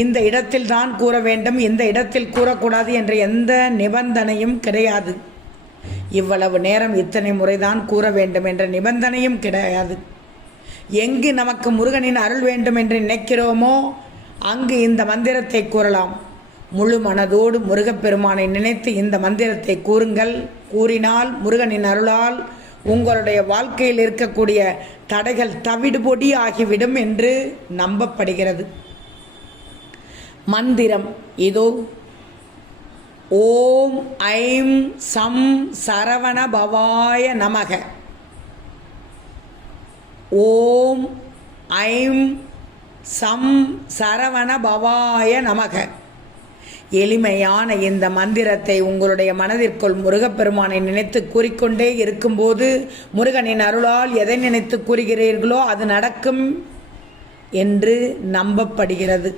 இந்த இடத்தில் தான் கூற வேண்டும், இந்த இடத்தில் கூறக்கூடாது என்ற எந்த நிபந்தனையும் கிடையாது. இவ்வளவு நேரம் இத்தனை முறைதான் கூற வேண்டும் என்ற நிபந்தனையும் கிடையாது. எங்கு நமக்கு முருகனின் அருள் வேண்டும் என்று நினைக்கிறோமோ அங்கு இந்த மந்திரத்தை கூறலாம். முழு மனதோடு முருகப்பெருமானை நினைத்து இந்த மந்திரத்தை கூறுங்கள். கூறினால் முருகனின் அருளால் உங்களுடைய வாழ்க்கையில் இருக்கக்கூடிய தடைகள் தவிடுபொடி ஆகிவிடும் என்று நம்பப்படுகிறது. மந்திரம் இதோ. ஓம் ஐம் சம் சரவண பவாய நமக. ஓம் ஐம் சம் சரவண பவாய நமக. எளிமையான இந்த மந்திரத்தை உங்களுடைய மனதிற்குள் முருகப்பெருமானை நினைத்து கூறிக்கொண்டே இருக்கும்போது முருகனின் அருளால் எதை நினைத்து கூறுகிறீர்களோ அது நடக்கும் என்று நம்பப்படுகிறது.